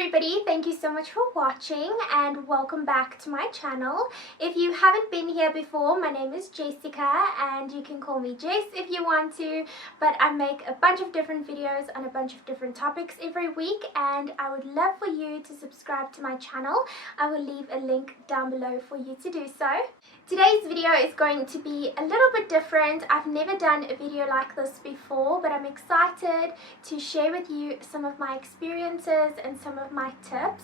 everybody, thank you so much for watching and welcome back to my channel. If you haven't been here before, my name is Jessica and you can call me Jess if you want to, but I make a bunch of different videos on a bunch of different topics every week and I would love for you to subscribe to my channel. I will leave a link down below for you to do so. Today's video is going to be a little bit different. I've never done a video like this before, but I'm excited to share with you some of my experiences and some of my tips.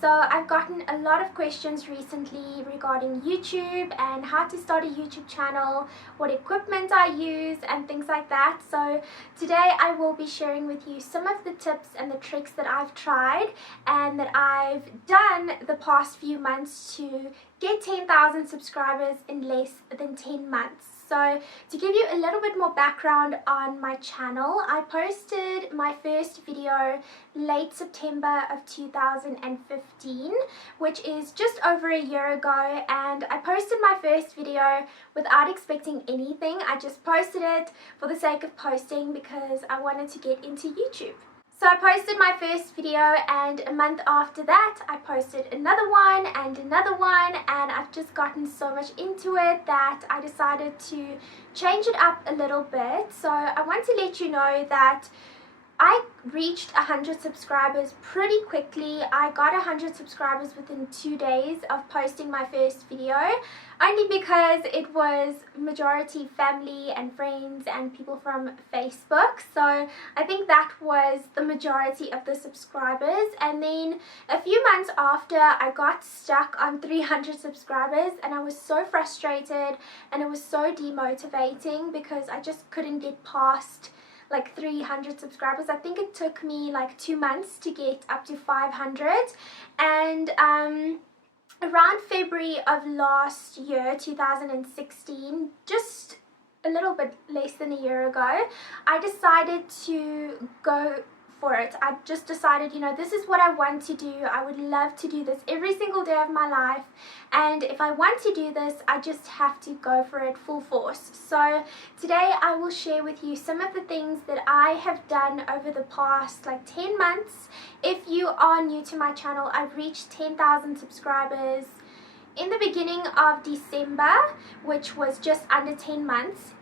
So I've gotten a lot of questions recently regarding YouTube and how to start a YouTube channel, what equipment I use and things like that. So today I will be sharing with you some of the tips and the tricks that I've tried and that I've done the past few months to get 10,000 subscribers in less than 10 months. So to give you a little bit more background on my channel, I posted my first video late September of 2015, which is just over a year ago, and I posted my first video without expecting anything. I just posted it for the sake of posting because I wanted to get into YouTube. So I posted my first video and a month after that I posted another one and I've just gotten so much into it that I decided to change it up a little bit. So I want to let you know that I reached 100 subscribers pretty quickly. I got 100 subscribers within 2 days of posting my first video, only because it was majority family and friends and people from Facebook. So I think that was the majority of the subscribers. And then a few months after, I got stuck on 300 subscribers and I was so frustrated and it was so demotivating because I just couldn't get past like 300 subscribers. I think it took me like 2 months to get up to 500, and around February of last year, 2016, just a little bit less than a year ago, I decided to go for it. I just decided, you know, this is what I want to do. I would love to do this every single day of my life, and if I want to do this, I just have to go for it full force. So today I will share with you some of the things that I have done over the past like 10 months. If you are new to my channel, I've reached 10,000 subscribers in the beginning of December, which was just under 10 months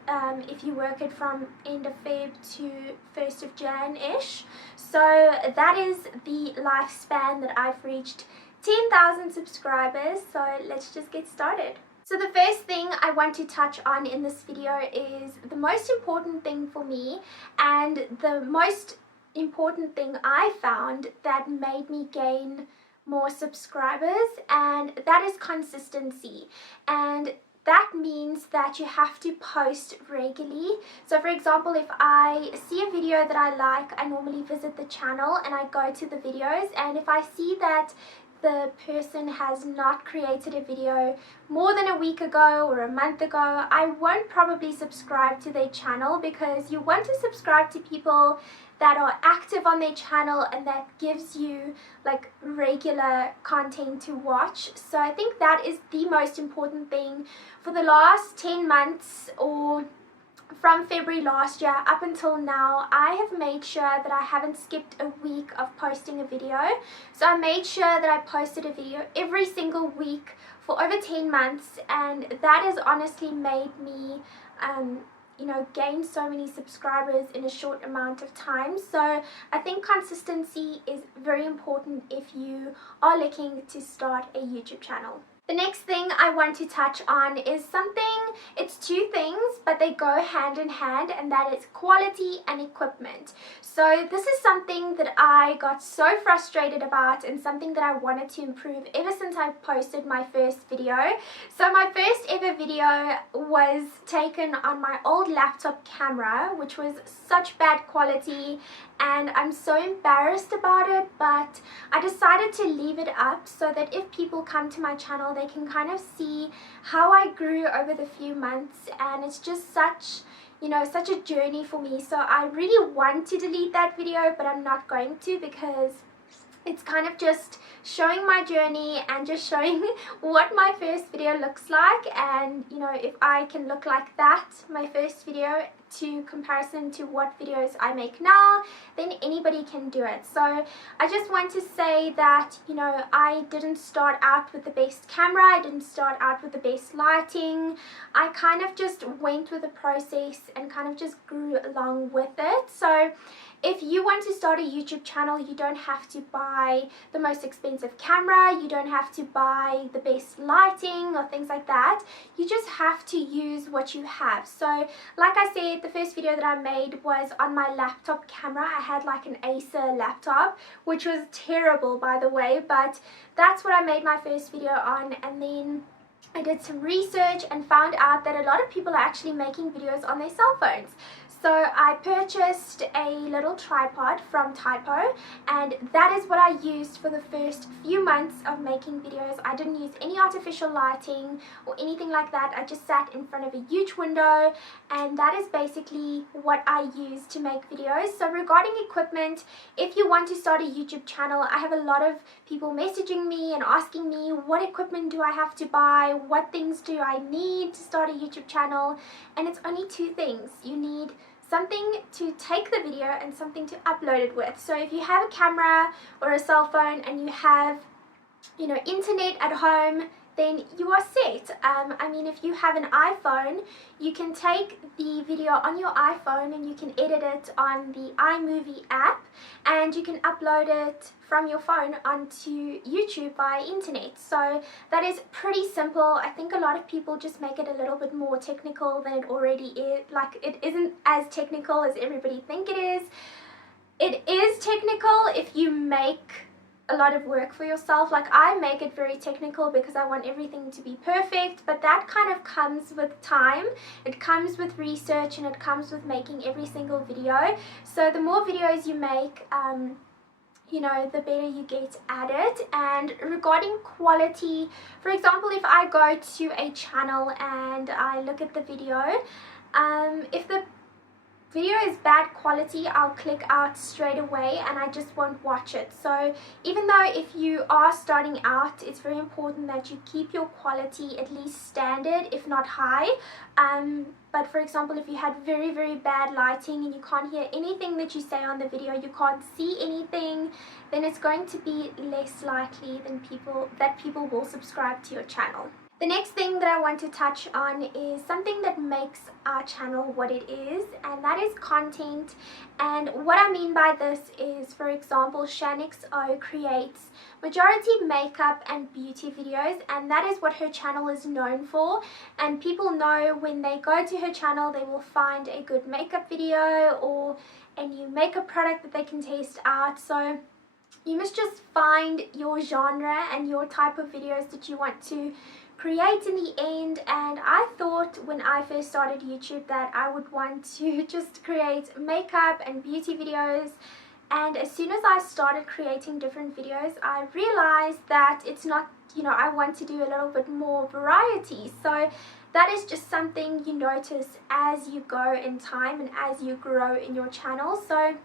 if you work it from end of Feb to 1st of Jan-ish. So that is the lifespan that I've reached 10,000 subscribers. So let's just get started. So the first thing I want to touch on in this video is the most important thing for me and the most important thing I found that made me gain more subscribers, and that is consistency. And that means that you have to post regularly. So for example, if I see a video that I like, I normally visit the channel and I go to the videos, and if I see that the person has not created a video more than a week ago or a month ago, I won't probably subscribe to their channel, because you want to subscribe to people that are active on their channel and that gives you like regular content to watch. So I think that is the most important thing. For the last 10 months, or from February last year up until now, I have made sure that I haven't skipped a week of posting a video. So I made sure that I posted a video every single week for over 10 months, and that has honestly made me you know, gain so many subscribers in a short amount of time. So I think consistency is very important if you are looking to start a YouTube channel. The next thing I want to touch on is something, it's two things, but they go hand in hand, and that is quality and equipment. So this is something that I got so frustrated about and something that I wanted to improve ever since I posted my first video. So my first ever video was taken on my old laptop camera, which was such bad quality, and I'm so embarrassed about it, but I decided to leave it up so that if people come to my channel, they can kind of see how I grew over the few months, and it's just such, you know, such a journey for me. So I really want to delete that video, but I'm not going to, because it's kind of just showing my journey and just showing what my first video looks like. And you know, if I can look like that, my first video, to comparison to what videos I make now, then anybody can do it. So I just want to say that, you know, I didn't start out with the best camera, I didn't start out with the best lighting. I kind of just went with the process and kind of just grew along with it. So if you want to start a YouTube channel, you don't have to buy the most expensive camera, you don't have to buy the best lighting or things like that. You just have to use what you have. So like I said, the first video that I made was on my laptop camera. I had like an Acer laptop, which was terrible by the way, but that's what I made my first video on. And then I did some research and found out that a lot of people are actually making videos on their cell phones. So I purchased a little tripod from Typo, and that is what I used for the first few months of making videos. I didn't use any artificial lighting or anything like that. I just sat in front of a huge window, and that is basically what I use to make videos. So regarding equipment, if you want to start a YouTube channel, I have a lot of people messaging me and asking me, what equipment do I have to buy? What things do I need to start a YouTube channel? And it's only two things. You need something to take the video and something to upload it with. So if you have a camera or a cell phone and you have, you know, internet at home, then you are set. I mean, if you have an iPhone, you can take the video on your iPhone and you can edit it on the iMovie app, and you can upload it from your phone onto YouTube via internet. So that is pretty simple. I think a lot of people just make it a little bit more technical than it already is. Like, it isn't as technical as everybody think it is. It is technical if you make a lot of work for yourself. Like, I make it very technical because I want everything to be perfect, but that kind of comes with time, it comes with research, and it comes with making every single video. So the more videos you make, you know, the better you get at it. And regarding quality, for example, if I go to a channel and I look at the video, if the video is bad quality, I'll click out straight away and I just won't watch it. So even though if you are starting out, it's very important that you keep your quality at least standard, if not high. But for example, if you had very, very bad lighting and you can't hear anything that you say on the video, you can't see anything, then it's going to be less likely than people will subscribe to your channel. The next thing that I want to touch on is something that makes our channel what it is, and that is content. And what I mean by this is, for example, ShanXO creates majority makeup and beauty videos, and that is what her channel is known for. And people know when they go to her channel, they will find a good makeup video or a new makeup product that they can test out. So you must just find your genre and your type of videos that you want to create in the end. And I thought when I first started YouTube that I would want to just create makeup and beauty videos, and as soon as I started creating different videos, I realized that it's not, you know, I want to do a little bit more variety. So that is just something you notice as you go in time and as you grow in your channel. So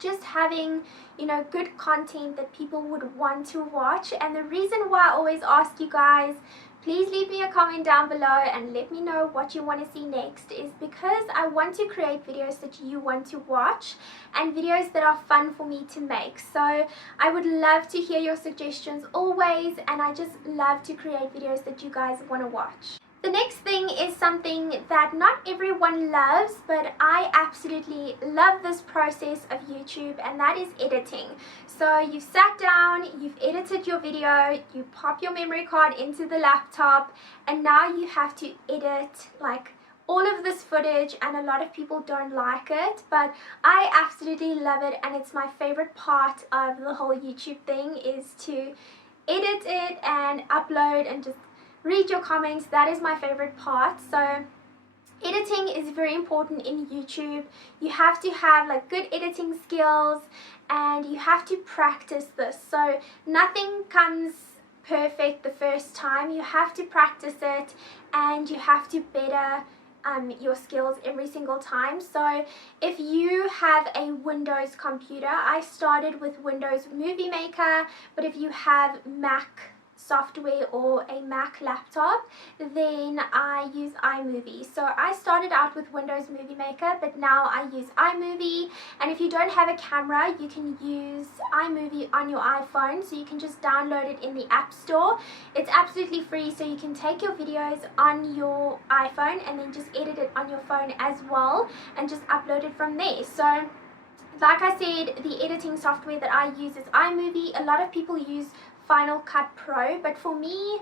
just having, you know, good content that people would want to watch. And the reason why I always ask you guys, please leave me a comment down below and let me know what you want to see next, is because I want to create videos that you want to watch and videos that are fun for me to make. So I would love to hear your suggestions always, and I just love to create videos that you guys want to watch. The next thing is something that not everyone loves, but I absolutely love this process of YouTube, and that is editing. So you've sat down, you've edited your video, you pop your memory card into the laptop, and now you have to edit like all of this footage, and a lot of people don't like it, but I absolutely love it, and it's my favorite part of the whole YouTube thing, is to edit it and upload and just read your comments. That is my favorite part. So editing is very important in YouTube. You have to have like good editing skills, and you have to practice this. So nothing comes perfect the first time. You have to practice it, and you have to better your skills every single time. So if you have a Windows computer, I started with Windows Movie Maker, but if you have Mac software or a Mac laptop, then I use iMovie. So I started out with Windows Movie Maker, but now I use iMovie. And if you don't have a camera, you can use iMovie on your iPhone, so you can just download it in the App Store. It's absolutely free, so you can take your videos on your iPhone and then just edit it on your phone as well and just upload it from there. So like I said, the editing software that I use is iMovie. A lot of people use Final Cut Pro, but for me,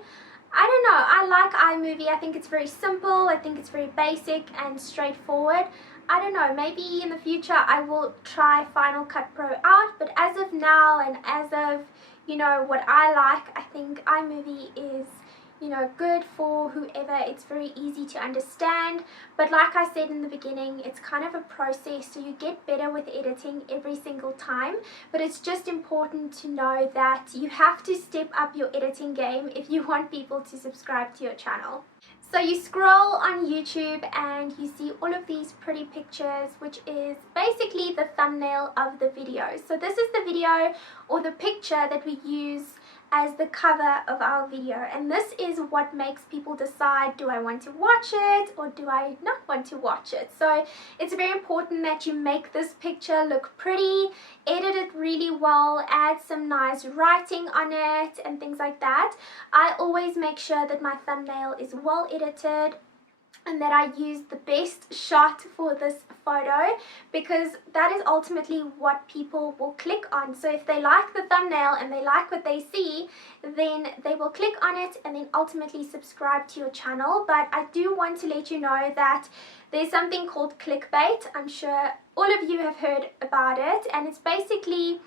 I don't know, I like iMovie. I think it's very simple, I think it's very basic and straightforward. I don't know, maybe in the future I will try Final Cut Pro out, but as of now and as of, you know, what I like, I think iMovie is, you know, good for whoever. It's very easy to understand, but like I said in the beginning, it's kind of a process, so you get better with editing every single time. But it's just important to know that you have to step up your editing game if you want people to subscribe to your channel. So you scroll on YouTube and you see all of these pretty pictures, which is basically the thumbnail of the video. So this is the video or the picture that we use as the cover of our video, and this is what makes people decide, do I want to watch it or do I not want to watch it? So it's very important that you make this picture look pretty, edit it really well, add some nice writing on it and things like that. I always make sure that my thumbnail is well edited and that I use the best shot for this photo, because that is ultimately what people will click on. So if they like the thumbnail and they like what they see, then they will click on it and then ultimately subscribe to your channel. But I do want to let you know that there's something called clickbait. I'm sure all of you have heard about it, and it's basically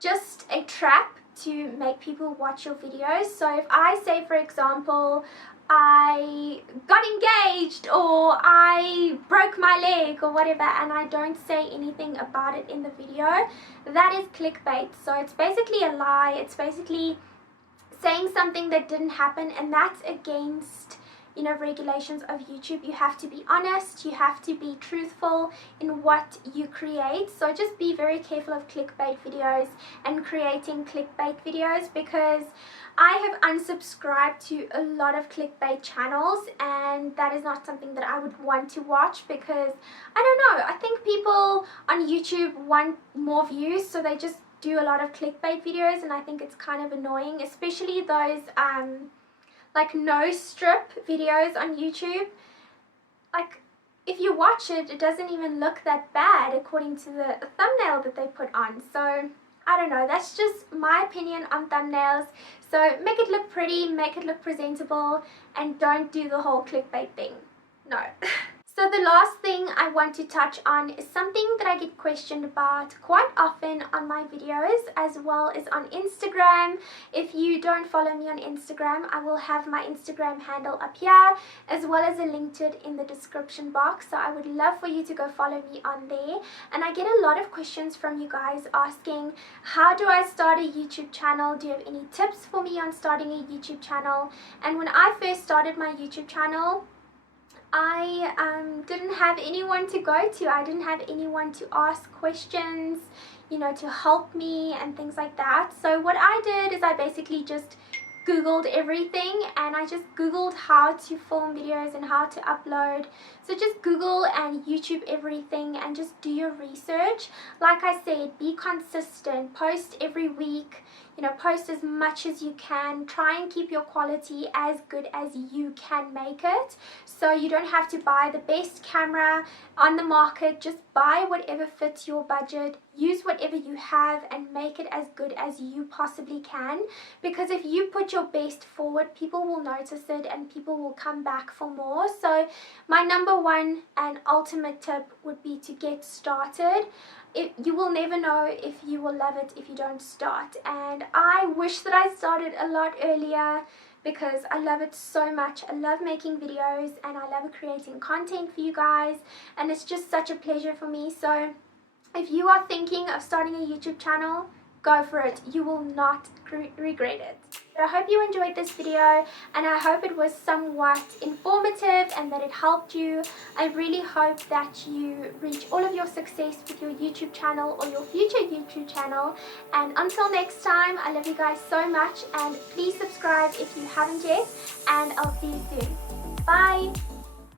just a trap to make people watch your videos. So if I say, for example, I got engaged or I broke my leg or whatever, and I don't say anything about it in the video, that is clickbait. So it's basically a lie. It's basically saying something that didn't happen, and that's against, you know, regulations of YouTube. You have to be honest, you have to be truthful in what you create. So just be very careful of clickbait videos and creating clickbait videos, because I have unsubscribed to a lot of clickbait channels, and that is not something that I would want to watch, because I don't know, I think people on YouTube want more views, so they just do a lot of clickbait videos, and I think it's kind of annoying, especially those like no strip videos on YouTube. Like, if you watch it, it doesn't even look that bad according to the thumbnail that they put on. So I don't know, that's just my opinion on thumbnails. So make it look pretty, make it look presentable, and don't do the whole clickbait thing. No. So the last thing I want to touch on is something that I get questioned about quite often on my videos, as well as on Instagram. If you don't follow me on Instagram, I will have my Instagram handle up here, as well as a link to it in the description box. So I would love for you to go follow me on there. And I get a lot of questions from you guys asking, how do I start a YouTube channel? Do you have any tips for me on starting a YouTube channel? And when I first started my YouTube channel, I didn't have anyone to go to. I didn't have anyone to ask questions, you know, to help me and things like that. So what I did is I basically just Googled everything, and I just Googled how to film videos and how to upload. So just Google and YouTube everything and just do your research. Like I said, be consistent, post every week, you know, post as much as you can. Try and keep your quality as good as you can make it. So you don't have to buy the best camera on the market. Just buy whatever fits your budget. Use whatever you have and make it as good as you possibly can. Because if you put your best forward, people will notice it and people will come back for more. So my number one and ultimate tip would be to get started. You will never know if you will love it if you don't start. And I wish that I started a lot earlier, because I love it so much. I love making videos and I love creating content for you guys, and it's just such a pleasure for me. So if you are thinking of starting a YouTube channel, go for it. You will not regret it. I hope you enjoyed this video, and I hope it was somewhat informative and that it helped you. I really hope that you reach all of your success with your YouTube channel or your future YouTube channel. And until next time, I love you guys so much, and please subscribe if you haven't yet, and I'll see you soon. Bye!